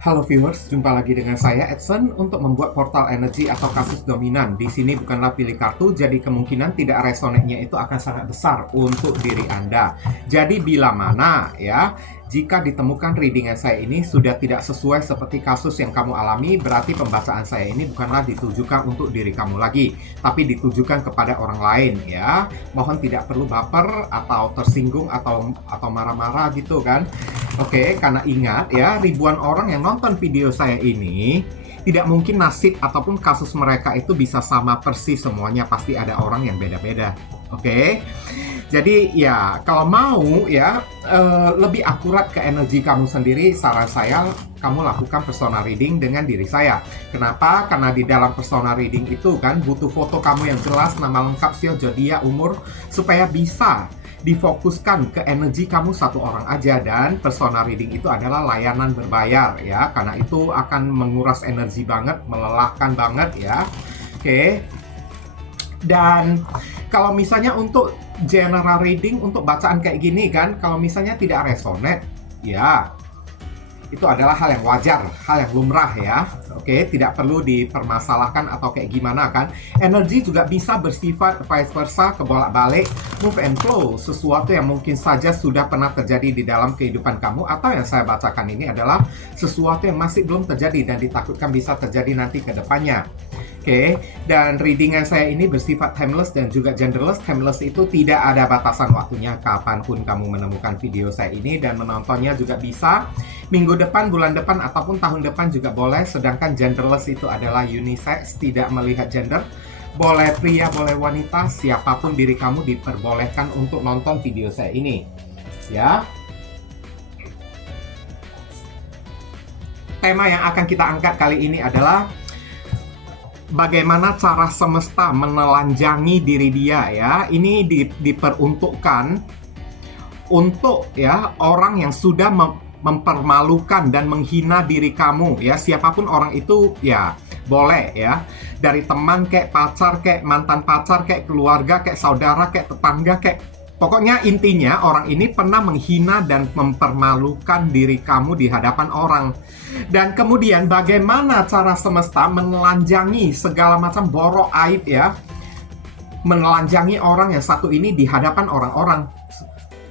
Halo viewers, jumpa lagi dengan saya Edson untuk membuat portal energi atau kasus dominan. Di sini bukanlah pilih kartu, jadi kemungkinan tidak resonate-nya itu akan sangat besar untuk diri Anda. Jadi bila mana ya, jika ditemukan readingan saya ini sudah tidak sesuai seperti kasus yang kamu alami, berarti pembacaan saya ini bukanlah ditujukan untuk diri kamu lagi, tapi ditujukan kepada orang lain ya. Mohon tidak perlu baper atau tersinggung atau marah-marah gitu kan. Oke, karena ingat ya, ribuan orang yang nonton video saya ini tidak mungkin nasib ataupun kasus mereka itu bisa sama persis semuanya, pasti ada orang yang beda-beda. Oke, jadi ya kalau mau ya lebih akurat ke energi kamu sendiri, saran saya kamu lakukan personal reading dengan diri saya. Kenapa? Karena di dalam personal reading itu kan butuh foto kamu yang jelas, nama lengkap, sio, zodiak, umur, supaya bisa difokuskan ke energi kamu satu orang aja. Dan personal reading itu adalah layanan berbayar ya, karena itu akan menguras energi banget, melelahkan banget ya. Oke. Dan kalau misalnya untuk general reading, untuk bacaan kayak gini kan, kalau misalnya tidak resonate ya itu adalah hal yang wajar, hal yang lumrah ya. Oke, tidak perlu dipermasalahkan atau kayak gimana kan. Energi juga bisa bersifat vice versa, kebolak-balik, move and flow. Sesuatu yang mungkin saja sudah pernah terjadi di dalam kehidupan kamu, atau yang saya bacakan ini adalah sesuatu yang masih belum terjadi dan ditakutkan bisa terjadi nanti ke depannya. Oke, dan readingan saya ini bersifat timeless dan juga genderless. Timeless itu tidak ada batasan waktunya, kapanpun kamu menemukan video saya ini, dan menontonnya juga bisa minggu depan, bulan depan, ataupun tahun depan juga boleh. Sedangkan genderless itu adalah unisex, tidak melihat gender. Boleh pria, boleh wanita, siapapun diri kamu diperbolehkan untuk nonton video saya ini. Ya. Tema yang akan kita angkat kali ini adalah bagaimana cara semesta menelanjangi diri dia ya. Ini diperuntukkan untuk ya orang yang sudah mempermalukan dan menghina diri kamu ya. Siapapun orang itu ya boleh ya. Dari teman, kayak pacar, kayak mantan pacar, kayak keluarga, kayak saudara, kayak tetangga, kayak pokoknya intinya orang ini pernah menghina dan mempermalukan diri kamu di hadapan orang. Dan kemudian bagaimana cara semesta menelanjangi segala macam borok aib ya, menelanjangi orang yang satu ini di hadapan orang-orang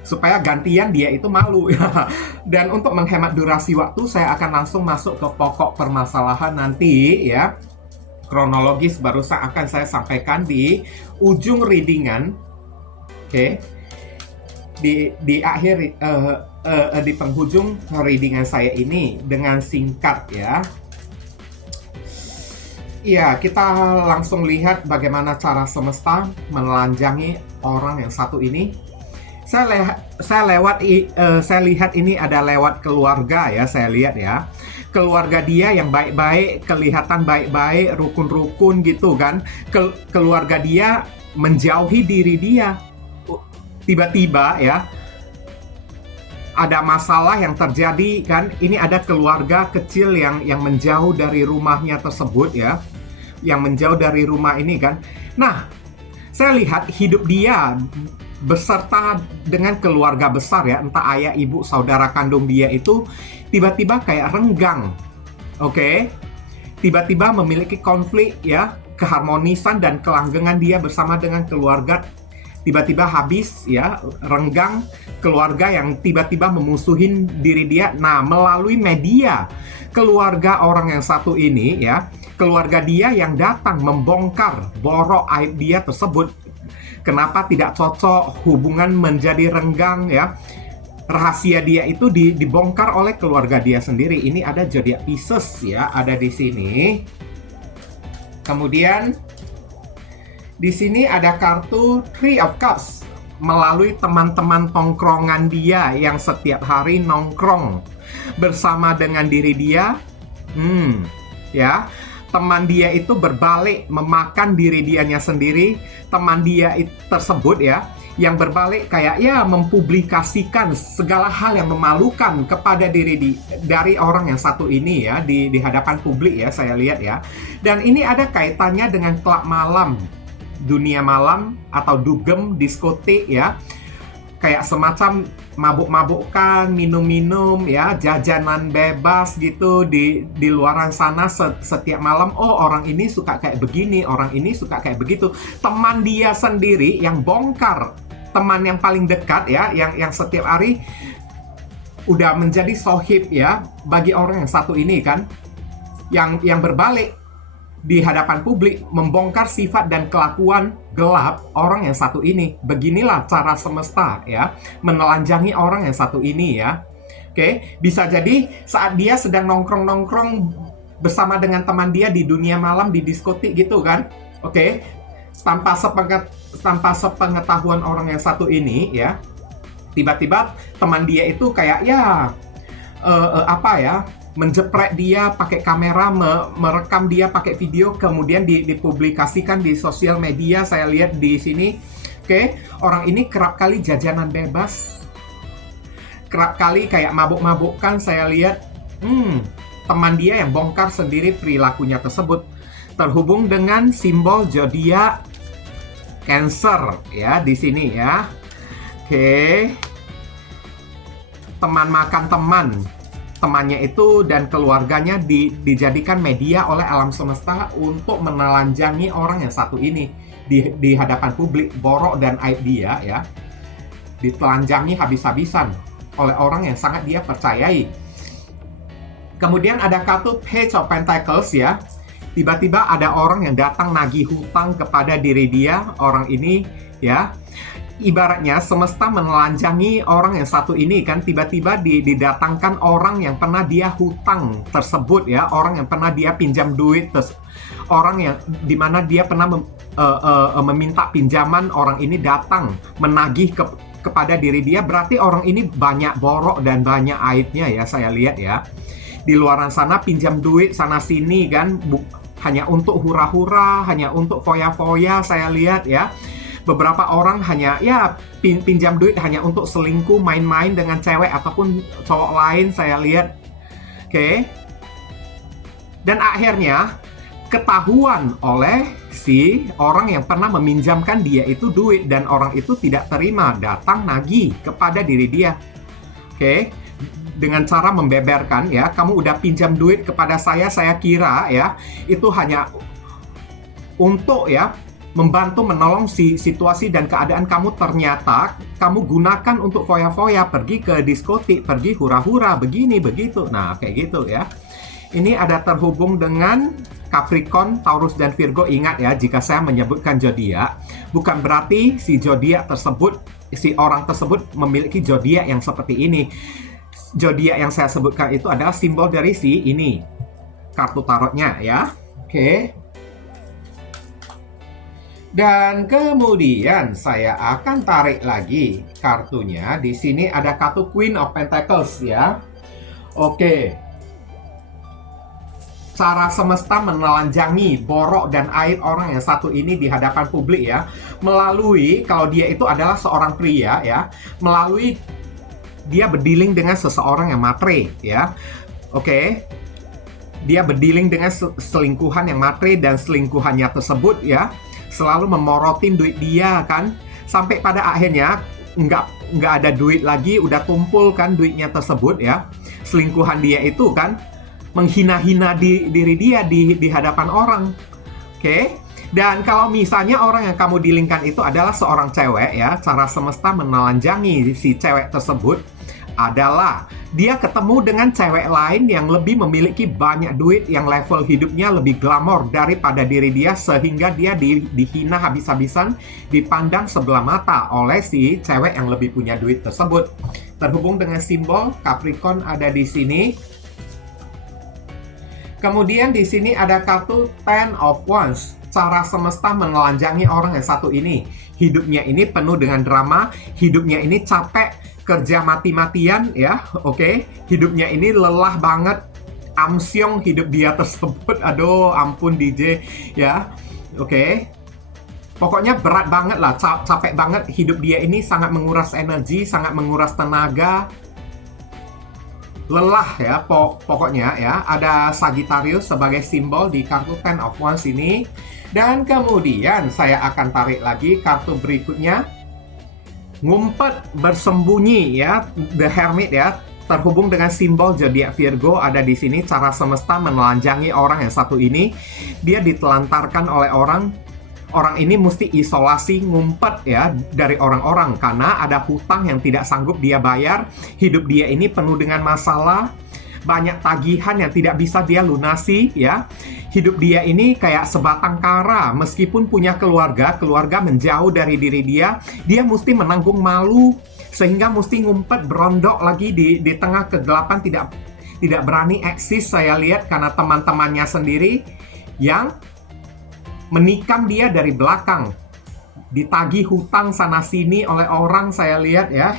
supaya gantian dia itu malu ya. Dan untuk menghemat durasi waktu, saya akan langsung masuk ke pokok permasalahan nanti ya. Kronologis baru akan saya sampaikan di ujung readingan. Oke. Di akhir di penghujung readingan saya ini dengan singkat ya. Iya, kita langsung lihat bagaimana cara semesta menelanjangi orang yang satu ini. Saya lihat ini ada lewat keluarga ya, saya lihat ya. Keluarga dia yang baik-baik, kelihatan baik-baik, rukun-rukun gitu kan. Keluarga dia menjauhi diri dia. Tiba-tiba ya ada masalah yang terjadi kan. Ini ada keluarga kecil yang menjauh dari rumahnya tersebut ya, yang menjauh dari rumah ini kan. Nah, saya lihat hidup dia beserta dengan keluarga besar ya, entah ayah, ibu, saudara kandung dia itu tiba-tiba kayak renggang. Oke? Tiba-tiba memiliki konflik ya, keharmonisan dan kelanggengan dia bersama dengan keluarga tiba-tiba habis ya, renggang. Keluarga yang tiba-tiba memusuhin diri dia. Nah, melalui media keluarga orang yang satu ini ya, keluarga dia yang datang membongkar borok aib dia tersebut. Kenapa tidak cocok, hubungan menjadi renggang ya. Rahasia dia itu dibongkar oleh keluarga dia sendiri. Ini ada zodiak Pisces ya, ada di sini. Kemudian di sini ada kartu Three of Cups melalui teman-teman tongkrongan dia yang setiap hari nongkrong bersama dengan diri dia. Ya, teman dia itu berbalik memakan diri dianya sendiri. Teman dia tersebut ya, yang berbalik kayak ya mempublikasikan segala hal yang memalukan kepada dari orang yang satu ini ya, di hadapan publik ya, saya lihat ya. Dan ini ada kaitannya dengan klub malam, dunia malam atau dugem, diskotik ya. kayak semacam mabuk-mabukkan, minum-minum ya, jajanan bebas gitu di luaran sana setiap malam. Oh, orang ini suka kayak begini, orang ini suka kayak begitu. Teman dia sendiri yang bongkar, teman yang paling dekat ya, yang setiap hari udah menjadi sohib ya bagi orang yang satu ini kan, yang berbalik di hadapan publik membongkar sifat dan kelakuan gelap orang yang satu ini. Beginilah cara semesta ya menelanjangi orang yang satu ini ya. Oke, bisa jadi saat dia sedang nongkrong-nongkrong bersama dengan teman dia di dunia malam di diskotik gitu kan. Oke, tanpa sepengetahuan orang yang satu ini ya, tiba-tiba teman dia itu kayak ya menjeprek dia pakai kamera, merekam dia pakai video, kemudian dipublikasikan di sosial media. Saya lihat di sini. Oke, orang ini kerap kali jajanan bebas, kerap kali kayak mabuk-mabukkan. Saya lihat teman dia yang bongkar sendiri perilakunya tersebut terhubung dengan simbol zodiak Cancer ya di sini ya. Oke, teman makan temannya itu dan keluarganya dijadikan media oleh alam semesta untuk menelanjangi orang yang satu ini di hadapan publik. Borok dan aib dia ya ditelanjangi habis-habisan oleh orang yang sangat dia percayai. Kemudian ada kartu Page of Pentacles ya. Tiba-tiba ada orang yang datang nagih hutang kepada diri dia. Orang ini ya, ibaratnya semesta menelanjangi orang yang satu ini kan. Tiba-tiba didatangkan orang yang pernah dia hutang tersebut ya, orang yang pernah dia pinjam duit, orang yang dimana dia pernah meminta pinjaman. Orang ini datang menagih kepada diri dia. Berarti orang ini banyak borok dan banyak aibnya ya, saya lihat ya. Di luaran sana pinjam duit sana sini kan, hanya untuk hura-hura, hanya untuk foya-foya. Saya lihat ya, beberapa orang hanya ya pinjam duit hanya untuk selingkuh, main-main dengan cewek ataupun cowok lain. Saya lihat. Oke. Dan akhirnya ketahuan oleh si orang yang pernah meminjamkan dia itu duit, dan orang itu tidak terima, datang nagih kepada diri dia. Oke. Dengan cara membeberkan ya, kamu udah pinjam duit kepada saya kira ya itu hanya untuk ya membantu menolong situasi dan keadaan kamu. Ternyata kamu gunakan untuk foya-foya, pergi ke diskotik, pergi hura-hura, begini begitu. Nah, kayak gitu ya. Ini ada terhubung dengan Capricorn, Taurus, dan Virgo. Ingat ya, jika saya menyebutkan zodiak, bukan berarti si zodiak tersebut, si orang tersebut memiliki zodiak yang seperti ini. Zodiak yang saya sebutkan itu adalah simbol dari si ini, kartu tarotnya ya. Oke. Dan kemudian saya akan tarik lagi kartunya. Di sini ada kartu Queen of Pentacles ya. Oke. Cara semesta menelanjangi borok dan aib orang yang satu ini di hadapan publik ya, melalui, kalau dia itu adalah seorang pria ya, melalui dia berdealing dengan seseorang yang matre ya. Oke. Dia berdealing dengan selingkuhan yang matre, dan selingkuhannya tersebut ya selalu memorotin duit dia kan, sampai pada akhirnya nggak ada duit lagi, udah tumpul kan duitnya tersebut ya. Selingkuhan dia itu kan menghina-hina diri dia di hadapan orang. Oke. Dan kalau misalnya orang yang kamu dealingkan itu adalah seorang cewek ya, cara semesta menelanjangi si cewek tersebut adalah dia ketemu dengan cewek lain yang lebih memiliki banyak duit, yang level hidupnya lebih glamor daripada diri dia, sehingga dia dihina habis-habisan, dipandang sebelah mata oleh si cewek yang lebih punya duit tersebut. Terhubung dengan simbol Capricorn ada di sini. Kemudian di sini ada kartu Ten of Wands. Cara semesta menelanjangi orang yang satu ini. Hidupnya ini penuh dengan drama, hidupnya ini capek, kerja mati-matian ya, oke. Hidupnya ini lelah banget, amsyong hidup dia tersebut. Aduh, ampun DJ ya, oke. Pokoknya berat banget lah, capek banget hidup dia ini, sangat menguras energi, sangat menguras tenaga. Lelah ya, pokoknya ya. Ada Sagittarius sebagai simbol di kartu Ten of Wands ini. Dan kemudian saya akan tarik lagi kartu berikutnya. ngumpet, bersembunyi ya, The Hermit ya, terhubung dengan simbol zodiak Virgo ada di sini. Cara semesta menelanjangi orang yang satu ini. Dia ditelantarkan oleh orang. Orang ini mesti isolasi, ngumpet ya dari orang-orang karena ada hutang yang tidak sanggup dia bayar. Hidup dia ini penuh dengan masalah, banyak tagihan yang tidak bisa dia lunasi ya. Hidup dia ini kayak sebatang kara. Meskipun punya keluarga, keluarga menjauh dari diri dia, dia mesti menanggung malu sehingga mesti ngumpet, berondok lagi di tengah kegelapan, tidak berani eksis. Saya lihat karena teman-temannya sendiri yang menikam dia dari belakang, ditagih hutang sana sini oleh orang. Saya lihat ya,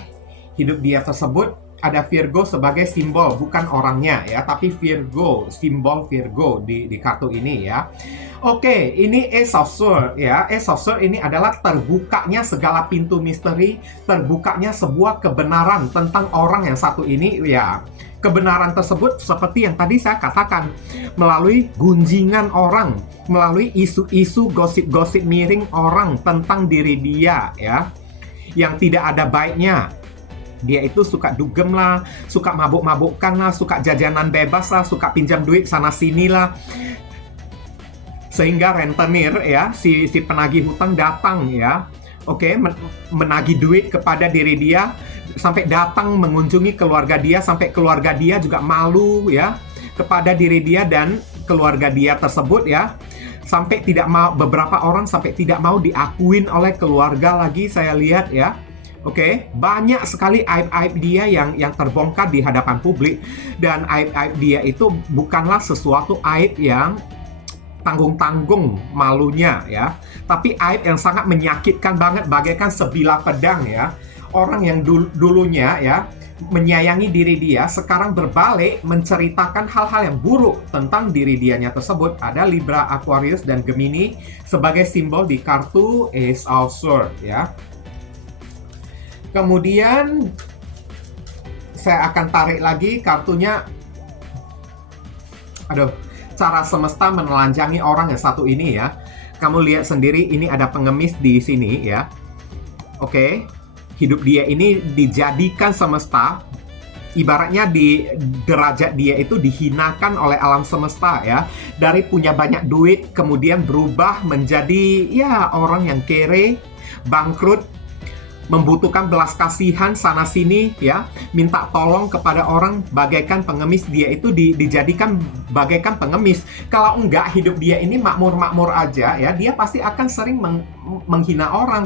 hidup dia tersebut ada Virgo sebagai simbol, bukan orangnya ya, tapi Virgo, simbol Virgo di kartu ini ya. Oke, ini Ace of Swords ya. Ace of Swords ini adalah terbukanya segala pintu misteri, terbukanya sebuah kebenaran tentang orang yang satu ini ya. Kebenaran tersebut seperti yang tadi saya katakan, melalui gunjingan orang, melalui isu-isu gosip-gosip miring orang tentang diri dia ya, yang tidak ada baiknya. Dia itu suka dugem lah, suka mabuk-mabukkan lah, suka jajanan bebas lah, suka pinjam duit sana-sini lah. Sehingga rentenir ya, si penagih hutang datang ya, menagih duit kepada diri dia, sampai datang mengunjungi keluarga dia, sampai keluarga dia juga malu ya kepada diri dia dan keluarga dia tersebut ya, sampai tidak mau, beberapa orang sampai tidak mau diakuin oleh keluarga lagi. Saya lihat ya, banyak sekali aib-aib dia yang terbongkar di hadapan publik, dan aib-aib dia itu bukanlah sesuatu aib yang tanggung-tanggung malunya ya, tapi aib yang sangat menyakitkan banget, bagaikan sebilah pedang ya. Orang yang dulunya ya menyayangi diri dia, sekarang berbalik menceritakan hal-hal yang buruk tentang diri dianya tersebut. Ada Libra, Aquarius, dan Gemini sebagai simbol di kartu Ace of Swords ya. Kemudian saya akan tarik lagi kartunya. Cara semesta menelanjangi orang yang satu ini ya. Kamu lihat sendiri, ini ada pengemis di sini ya. Hidup dia ini dijadikan semesta, ibaratnya di derajat dia itu dihinakan oleh alam semesta ya. Dari punya banyak duit kemudian berubah menjadi ya orang yang kere, bangkrut, membutuhkan belas kasihan sana sini ya, minta tolong kepada orang, bagaikan pengemis. Dia itu dijadikan bagaikan pengemis. Kalau enggak, hidup dia ini makmur-makmur aja ya, dia pasti akan sering menghina orang.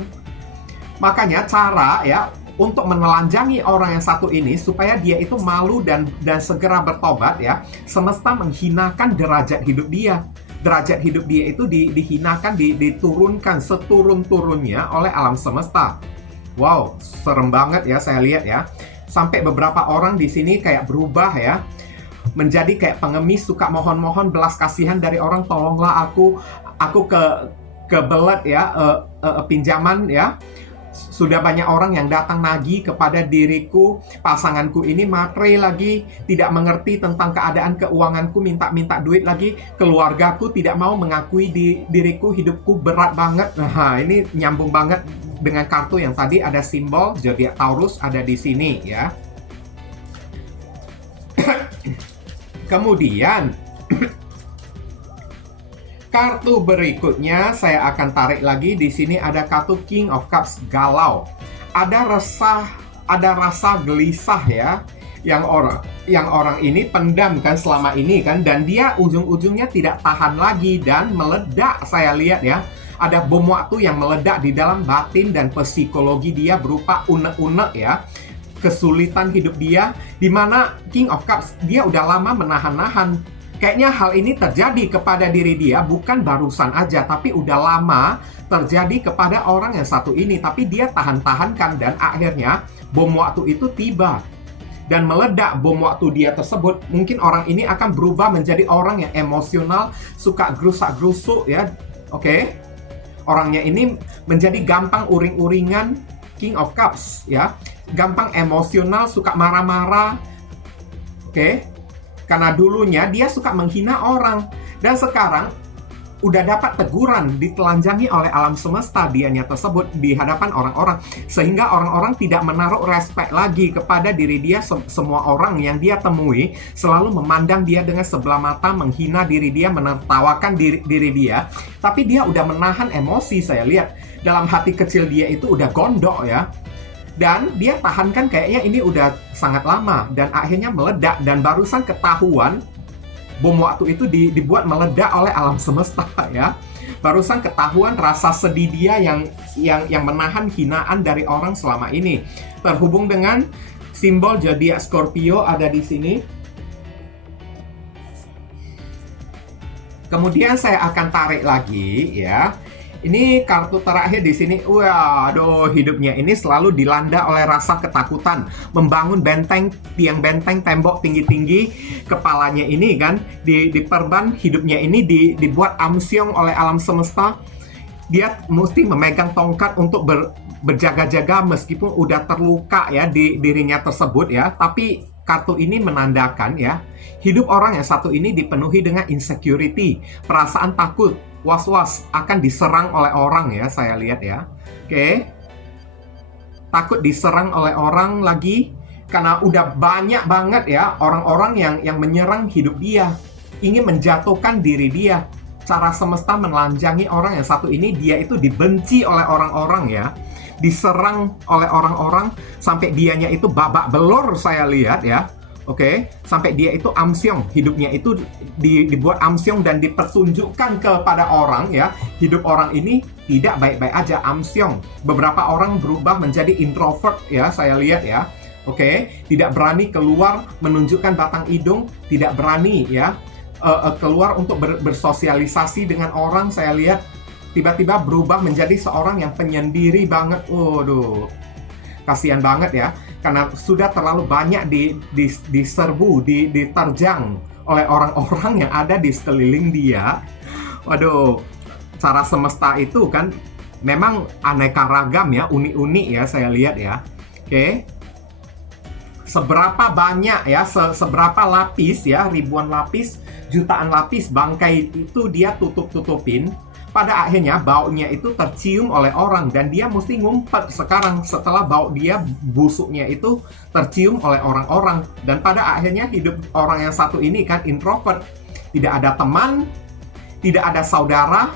Makanya cara ya untuk menelanjangi orang yang satu ini supaya dia itu malu dan segera bertobat ya, semesta menghinakan derajat hidup dia. Derajat hidup dia itu dihinakan, diturunkan seturun-turunnya oleh alam semesta. Wow, serem banget ya saya lihat ya. Sampai beberapa orang di sini kayak berubah ya, menjadi kayak pengemis, suka mohon-mohon belas kasihan dari orang, tolonglah aku kebelet ya, pinjaman ya. Sudah banyak orang yang datang nagih kepada diriku, pasanganku ini matre lagi, tidak mengerti tentang keadaan keuanganku, minta duit lagi, keluargaku tidak mau mengakui diriku, hidupku berat banget. Nah, ini nyambung banget dengan kartu yang tadi, ada simbol zodiak Taurus ada di sini ya. Kemudian kartu berikutnya saya akan tarik lagi. Di sini ada kartu King of Cups, galau. Ada rasa gelisah ya, yang orang ini pendam kan selama ini kan, dan dia ujung-ujungnya tidak tahan lagi dan meledak. Saya lihat ya, ada bom waktu yang meledak di dalam batin dan psikologi dia berupa unek-unek ya, kesulitan hidup dia, dimana King of Cups dia udah lama menahan-nahan. Kayaknya hal ini terjadi kepada diri dia bukan barusan aja, tapi udah lama terjadi kepada orang yang satu ini, tapi dia tahan-tahankan, dan akhirnya bom waktu itu tiba dan meledak bom waktu dia tersebut. Mungkin orang ini akan berubah menjadi orang yang emosional, suka gerusak-gerusuk ya. Orangnya ini menjadi gampang uring-uringan, King of Cups ya, gampang emosional, suka marah-marah. Karena dulunya dia suka menghina orang, dan sekarang udah dapat teguran, ditelanjangi oleh alam semesta dianya tersebut di hadapan orang-orang, sehingga orang-orang tidak menaruh respect lagi kepada diri dia. Semua orang yang dia temui selalu memandang dia dengan sebelah mata, menghina diri dia, menertawakan diri dia. Tapi dia udah menahan emosi, saya lihat dalam hati kecil dia itu udah gondok ya. Dan dia tahankan kayaknya ini udah sangat lama, dan akhirnya meledak. Dan barusan ketahuan bom waktu itu dibuat meledak oleh alam semesta ya. Barusan ketahuan rasa sedih dia yang menahan hinaan dari orang selama ini. Terhubung dengan simbol zodiak Scorpio ada di sini. Kemudian saya akan tarik lagi ya. Ini kartu terakhir di sini. Waduh, hidupnya ini selalu dilanda oleh rasa ketakutan. Membangun benteng, tiang benteng, tembok tinggi-tinggi. Kepalanya ini kan diperban, hidupnya ini dibuat amsyong oleh alam semesta. Dia mesti memegang tongkat untuk berjaga-jaga meskipun udah terluka ya di dirinya tersebut ya. Tapi kartu ini menandakan ya, hidup orang yang satu ini dipenuhi dengan insecurity, perasaan takut, was-was akan diserang oleh orang ya, saya lihat ya. Oke. Takut diserang oleh orang lagi karena udah banyak banget ya orang-orang yang menyerang hidup dia, ingin menjatuhkan diri dia. Cara semesta menelanjangi orang yang satu ini, dia itu dibenci oleh orang-orang ya. Diserang oleh orang-orang sampai dianya itu babak belur, saya lihat ya. Oke, sampai dia itu amsyong, hidupnya itu dibuat amsyong dan dipertunjukkan kepada orang ya. Hidup orang ini tidak baik-baik aja, amsyong. Beberapa orang berubah menjadi introvert ya, saya lihat ya. Oke, tidak berani keluar menunjukkan batang hidung, tidak berani ya keluar untuk bersosialisasi dengan orang, saya lihat. Tiba-tiba berubah menjadi seorang yang penyendiri banget. Waduh, kasihan banget ya. Karena sudah terlalu banyak diserbu, diterjang oleh orang-orang yang ada di sekeliling dia. Waduh, cara semesta itu kan memang aneka ragam ya, unik-unik ya, saya lihat ya. Oke. Seberapa banyak ya, seberapa lapis ya, ribuan lapis, jutaan lapis bangkai itu dia tutup-tutupin. Pada akhirnya baunya itu tercium oleh orang dan dia mesti ngumpet sekarang setelah bau dia busuknya itu tercium oleh orang-orang. Dan pada akhirnya hidup orang yang satu ini kan introvert, tidak ada teman, tidak ada saudara.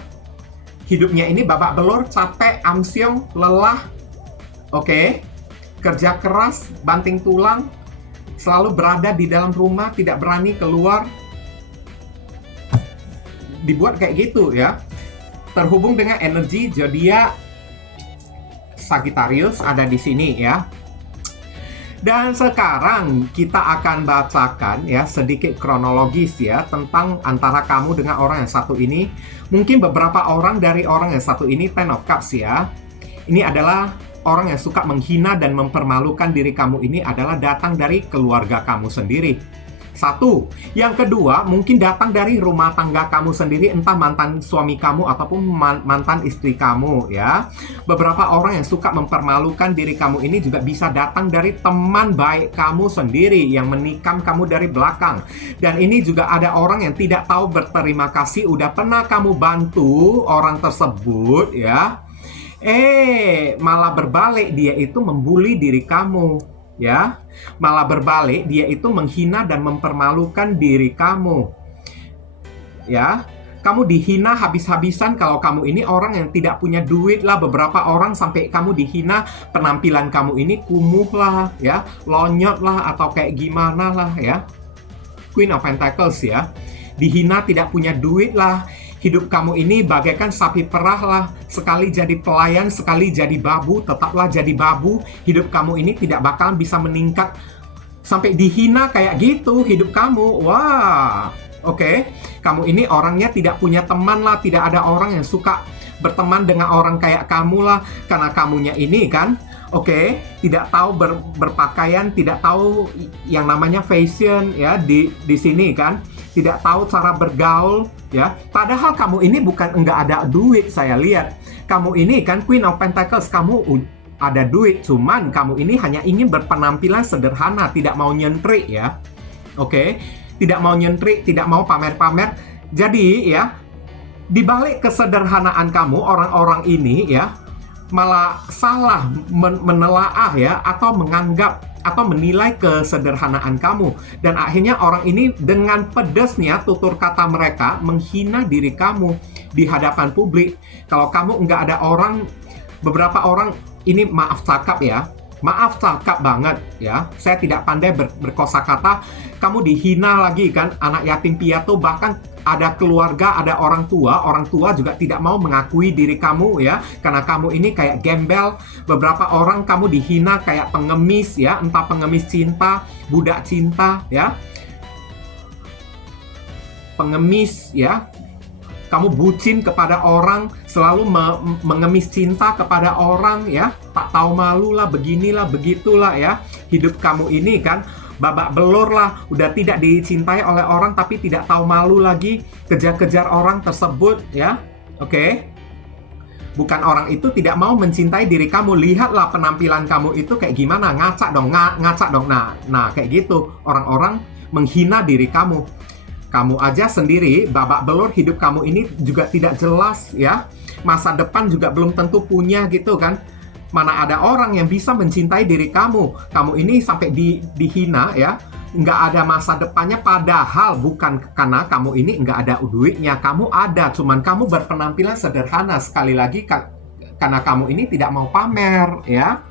Hidupnya ini babak belur, capek, amsyong, lelah. Oke, kerja keras, banting tulang, selalu berada di dalam rumah, tidak berani keluar. Dibuat kayak gitu ya. Terhubung dengan energi zodiak Sagittarius ada di sini ya. Dan sekarang kita akan bacakan ya sedikit kronologis ya tentang antara kamu dengan orang yang satu ini. Mungkin beberapa orang dari orang yang satu ini Ten of Cups ya. Ini adalah orang yang suka menghina dan mempermalukan diri kamu ini adalah datang dari keluarga kamu sendiri. Satu. Yang kedua, mungkin datang dari rumah tangga kamu sendiri, entah mantan suami kamu ataupun mantan istri kamu ya. Beberapa orang yang suka mempermalukan diri kamu ini juga bisa datang dari teman baik kamu sendiri yang menikam kamu dari belakang. Dan ini juga ada orang yang tidak tahu berterima kasih udah pernah kamu bantu orang tersebut ya. Malah berbalik dia itu membuli diri kamu. Ya, malah berbalik dia itu menghina dan mempermalukan diri kamu. Ya, kamu dihina habis-habisan kalau kamu ini orang yang tidak punya duit lah. Beberapa orang sampai kamu dihina penampilan kamu ini kumuh lah, ya, lonyot lah atau kayak gimana lah ya. Queen of Pentacles ya. Dihina tidak punya duit lah. Hidup kamu ini bagaikan sapi perah lah. Sekali jadi pelayan, sekali jadi babu, tetaplah jadi babu. Hidup kamu ini tidak bakalan bisa meningkat. Sampai dihina kayak gitu hidup kamu. Wah, oke. Kamu ini orangnya tidak punya teman lah. Tidak ada orang yang suka berteman dengan orang kayak kamu lah. Karena kamunya ini kan, tidak tahu berpakaian, tidak tahu yang namanya fashion ya di sini kan. Tidak tahu cara bergaul ya. Padahal kamu ini bukan enggak ada duit, saya lihat. Kamu ini kan Queen of Pentacles, kamu ada duit, cuman kamu ini hanya ingin berpenampilan sederhana, tidak mau nyentrik ya. Tidak mau nyentrik, tidak mau pamer-pamer. Jadi ya, Di balik kesederhanaan kamu, orang-orang ini ya malah salah menelaah ya, atau menganggap atau menilai kesederhanaan kamu. Dan akhirnya orang ini dengan pedesnya tutur kata mereka menghina diri kamu di hadapan publik. Kalau kamu nggak ada orang, beberapa orang ini maaf cakap ya, maaf cakap banget ya, saya tidak pandai berkosakata, kamu dihina lagi kan, anak yatim piatu, bahkan ada keluarga, ada orang tua juga tidak mau mengakui diri kamu ya, karena kamu ini kayak gembel. Beberapa orang kamu dihina kayak pengemis ya, entah pengemis cinta, budak cinta ya, pengemis ya, kamu bucin kepada orang, selalu mengemis cinta kepada orang ya, tak tahu malu lah, beginilah, begitulah ya. Hidup kamu ini kan babak belur lah, udah tidak dicintai oleh orang tapi tidak tahu malu lagi, kejar-kejar orang tersebut ya. Oke. Bukan orang itu tidak mau mencintai diri kamu, lihatlah penampilan kamu itu kayak gimana, ngaca dong, ngaca dong. Nah kayak gitu, orang-orang menghina diri kamu. Kamu aja sendiri babak belur, hidup kamu ini juga tidak jelas ya. Masa depan juga belum tentu punya gitu kan. Mana ada orang yang bisa mencintai diri kamu. Kamu ini sampai dihina ya, nggak ada masa depannya, padahal bukan karena kamu ini nggak ada duitnya. Kamu ada, cuman kamu berpenampilan sederhana. Sekali lagi, karena kamu ini tidak mau pamer ya.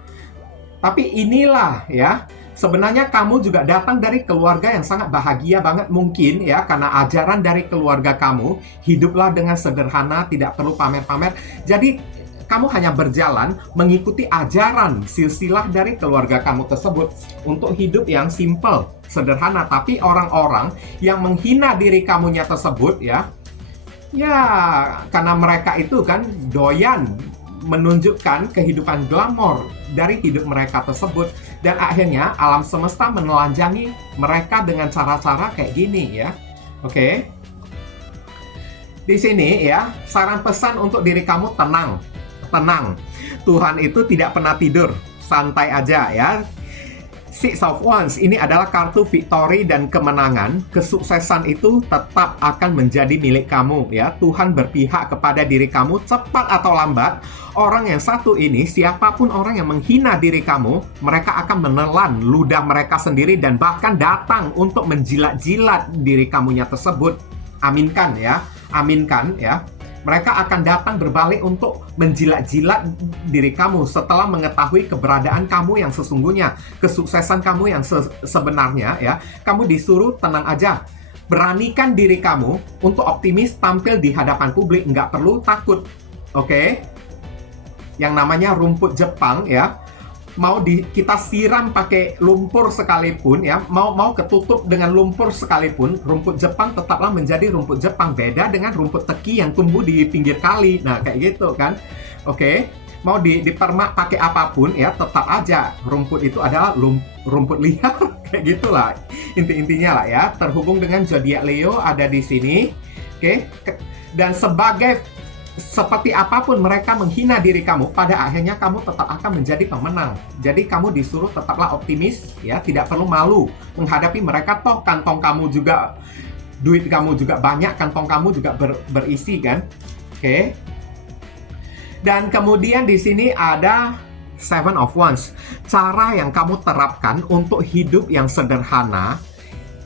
Tapi inilah ya, sebenarnya kamu juga datang dari keluarga yang sangat bahagia banget mungkin ya, karena ajaran dari keluarga kamu, hiduplah dengan sederhana, tidak perlu pamer-pamer. Jadi kamu hanya berjalan mengikuti ajaran silsilah dari keluarga kamu tersebut untuk hidup yang simple, sederhana. Tapi orang-orang yang menghina diri kamunya tersebut ya, karena mereka itu kan doyan menunjukkan kehidupan glamor dari hidup mereka tersebut. Dan akhirnya alam semesta menelanjangi mereka dengan cara-cara kayak gini ya. Oke. Di sini ya, saran pesan untuk diri kamu, tenang. Tenang, Tuhan itu tidak pernah tidur, santai aja ya. Six of Wands ini adalah kartu victory dan kemenangan. Kesuksesan itu tetap akan menjadi milik kamu ya. Tuhan berpihak kepada diri kamu, cepat atau lambat. Orang yang satu ini, siapapun orang yang menghina diri kamu, mereka akan menelan ludah mereka sendiri dan bahkan datang untuk menjilat-jilat diri kamunya tersebut. Aminkan ya, aminkan ya. Mereka akan datang berbalik untuk menjilat-jilat diri kamu setelah mengetahui keberadaan kamu yang sesungguhnya, kesuksesan kamu yang sebenarnya ya. Kamu disuruh tenang aja, beranikan diri kamu untuk optimis tampil di hadapan publik, nggak perlu takut. Oke? Yang namanya rumput Jepang ya, mau kita siram pakai lumpur sekalipun ya, mau ketutup dengan lumpur sekalipun, rumput Jepang tetaplah menjadi rumput Jepang. Beda dengan rumput teki yang tumbuh di pinggir kali. Nah kayak gitu kan. Oke, mau dipermak pakai apapun ya, tetap aja rumput itu adalah rumput liar. Kayak gitulah inti-intinya lah ya. Terhubung dengan zodiak Leo ada di sini. Oke. Dan seperti apapun mereka menghina diri kamu, pada akhirnya kamu tetap akan menjadi pemenang. Jadi kamu disuruh tetaplah optimis ya, tidak perlu malu menghadapi mereka. Toh kantong kamu juga, duit kamu juga banyak, kantong kamu juga berisi kan. Oke. Dan kemudian di sini ada Seven of Wands. Cara yang kamu terapkan untuk hidup yang sederhana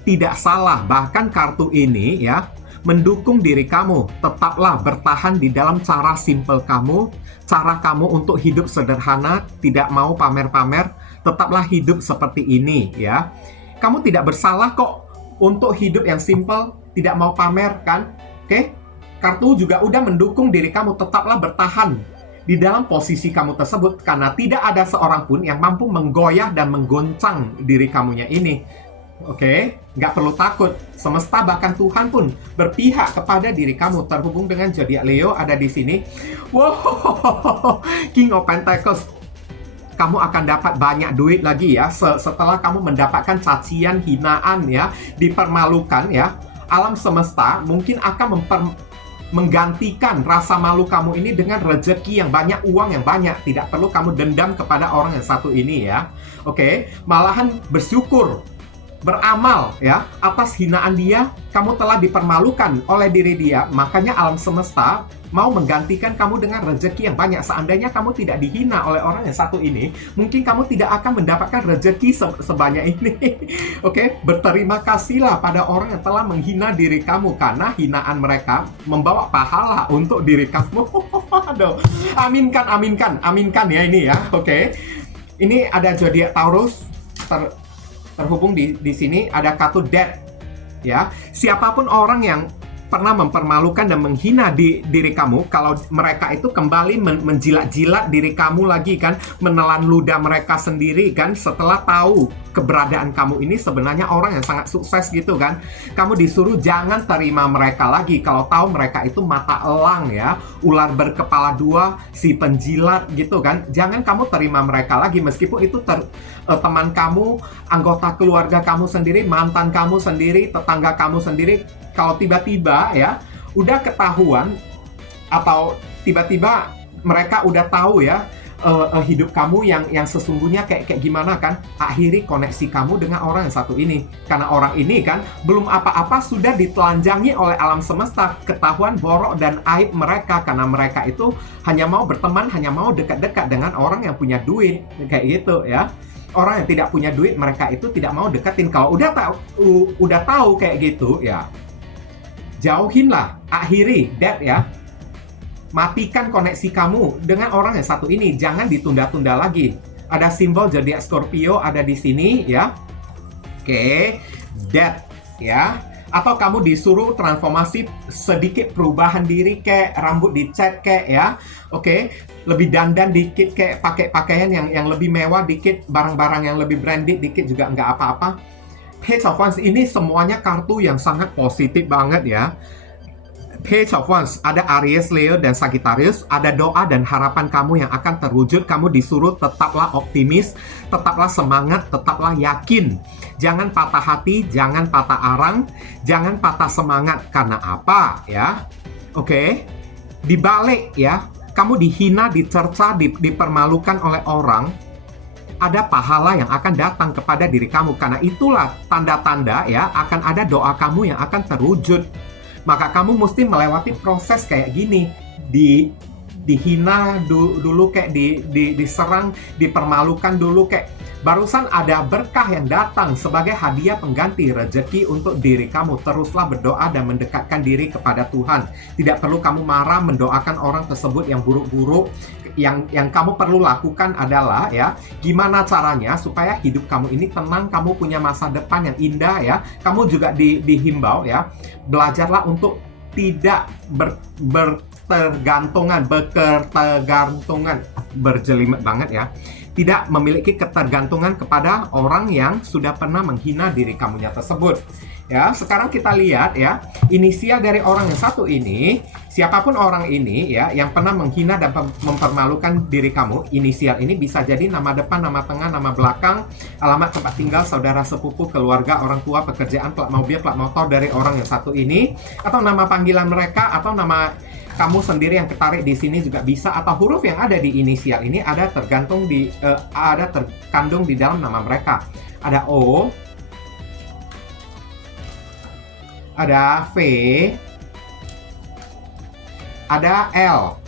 tidak salah. Bahkan kartu ini ya mendukung diri kamu. Tetaplah bertahan di dalam cara simple kamu, cara kamu untuk hidup sederhana, tidak mau pamer-pamer. Tetaplah hidup seperti ini ya. Kamu tidak bersalah kok untuk hidup yang simple, tidak mau pamer kan. Oke? Kartu juga udah mendukung diri kamu. Tetaplah bertahan di dalam posisi kamu tersebut, karena tidak ada seorang pun yang mampu menggoyah dan menggoncang diri kamunya ini. Oke, nggak perlu takut. Semesta bahkan Tuhan pun berpihak kepada diri kamu. Terhubung dengan zodiak Leo ada di sini. Wow, King of Pentacles. Kamu akan dapat banyak duit lagi ya setelah kamu mendapatkan cacian, hinaan ya, dipermalukan ya. Alam semesta mungkin akan menggantikan rasa malu kamu ini dengan rezeki yang banyak, uang yang banyak. Tidak perlu kamu dendam kepada orang yang satu ini ya. Oke, malahan bersyukur beramal ya atas hinaan dia, kamu telah dipermalukan oleh diri dia. Makanya alam semesta mau menggantikan kamu dengan rezeki yang banyak. Seandainya kamu tidak dihina oleh orang yang satu ini, mungkin kamu tidak akan mendapatkan rezeki sebanyak ini. Oke, berterima kasihlah pada orang yang telah menghina diri kamu, karena hinaan mereka membawa pahala untuk diri kamu. Aduh, aminkan, aminkan, aminkan ya ini ya. Oke, ini ada zodiak Taurus terhubung di sini, ada kartu Death ya. Siapapun orang yang pernah mempermalukan dan menghina diri kamu, kalau mereka itu kembali menjilat-jilat diri kamu lagi kan, menelan ludah mereka sendiri kan, setelah tahu keberadaan kamu ini sebenarnya orang yang sangat sukses gitu kan, kamu disuruh jangan terima mereka lagi kalau tahu mereka itu mata elang ya, ular berkepala dua, si penjilat gitu kan. Jangan kamu terima mereka lagi, meskipun itu teman kamu, anggota keluarga kamu sendiri, mantan kamu sendiri, tetangga kamu sendiri. Kalau tiba-tiba ya udah ketahuan, atau tiba-tiba mereka udah tahu ya hidup kamu yang sesungguhnya kayak gimana kan, akhiri koneksi kamu dengan orang yang satu ini. Karena orang ini kan belum apa-apa sudah ditelanjangi oleh alam semesta, ketahuan borok dan aib mereka, karena mereka itu hanya mau berteman, hanya mau dekat-dekat dengan orang yang punya duit kayak gitu ya. Orang yang tidak punya duit mereka itu tidak mau deketin. Kalau udah tahu kayak gitu ya, jauhinlah, akhiri, death ya. Matikan koneksi kamu dengan orang yang satu ini, jangan ditunda-tunda lagi. Ada simbol zodiak Scorpio ada di sini ya. Oke, death ya. Atau kamu disuruh transformasi sedikit, perubahan diri kayak rambut dicat kayak ya. Oke, lebih dandan dikit, kayak pakai pakaian yang lebih mewah dikit, barang-barang yang lebih branded dikit juga nggak apa-apa. Page of Wands ini semuanya kartu yang sangat positif banget ya. Page of Wands, ada Aries, Leo, dan Sagittarius. Ada doa dan harapan kamu yang akan terwujud. Kamu disuruh tetaplah optimis, tetaplah semangat, tetaplah yakin. Jangan patah hati, jangan patah arang, jangan patah semangat. Karena apa ya? Oke, dibalik ya, kamu dihina, dicerca, dipermalukan oleh orang, ada pahala yang akan datang kepada diri kamu. Karena itulah tanda-tanda ya, akan ada doa kamu yang akan terwujud. Maka kamu mesti melewati proses kayak gini, dihina dulu, kayak diserang, dipermalukan dulu, kayak barusan ada berkah yang datang sebagai hadiah pengganti rezeki untuk diri kamu. Teruslah berdoa dan mendekatkan diri kepada Tuhan. Tidak perlu kamu marah mendoakan orang tersebut yang buruk-buruk. Yang kamu perlu lakukan adalah ya, gimana caranya supaya hidup kamu ini tenang, kamu punya masa depan yang indah ya. Kamu juga dihimbau ya, belajarlah untuk tidak berketergantungan, berjelimet banget ya. Tidak memiliki ketergantungan kepada orang yang sudah pernah menghina diri kamunya tersebut. Ya, sekarang kita lihat ya, inisial dari orang yang satu ini, siapapun orang ini ya, yang pernah menghina dan mempermalukan diri kamu, inisial ini bisa jadi nama depan, nama tengah, nama belakang, alamat tempat tinggal, saudara sepupu, keluarga, orang tua, pekerjaan, plat mobil, plat motor dari orang yang satu ini, atau nama panggilan mereka, atau nama kamu sendiri yang ketarik di sini juga bisa, atau huruf yang ada di inisial ini ada terkandung di dalam nama mereka. Ada O, ada V, ada L,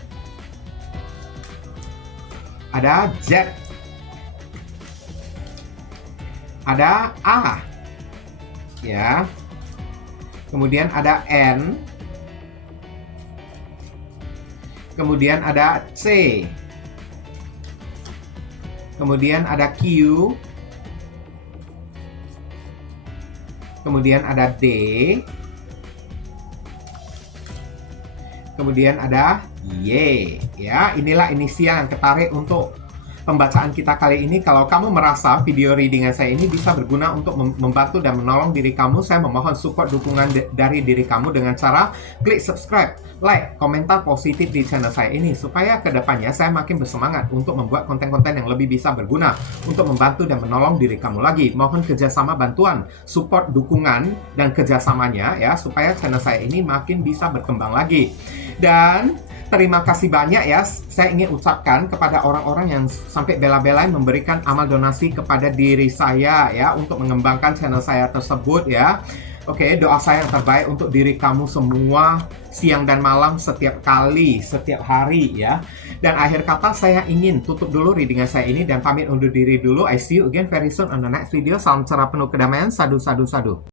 ada Z, ada A, ya. Kemudian ada N, kemudian ada C, kemudian ada Q, kemudian ada D, kemudian ada Y. Ya, inilah inisial yang ketarik untuk pembacaan kita kali ini. Kalau kamu merasa video readingan saya ini bisa berguna untuk membantu dan menolong diri kamu, saya memohon support dukungan dari diri kamu dengan cara klik subscribe, like, komentar positif di channel saya ini, supaya kedepannya saya makin bersemangat untuk membuat konten-konten yang lebih bisa berguna untuk membantu dan menolong diri kamu lagi. Mohon kerjasama, bantuan, support, dukungan, dan kerjasamanya ya, supaya channel saya ini makin bisa berkembang lagi. Dan Terima kasih banyak ya, saya ingin ucapkan kepada orang-orang yang sampai bela-belain memberikan amal donasi kepada diri saya ya, untuk mengembangkan channel saya tersebut ya. Oke, doa saya yang terbaik untuk diri kamu semua siang dan malam, setiap kali, setiap hari ya. Dan akhir kata saya ingin tutup dulu readingan saya ini dan pamit undur diri dulu. I see you again very soon on the next video. Salam cerah penuh kedamaian. Sadu, sadu, sadu.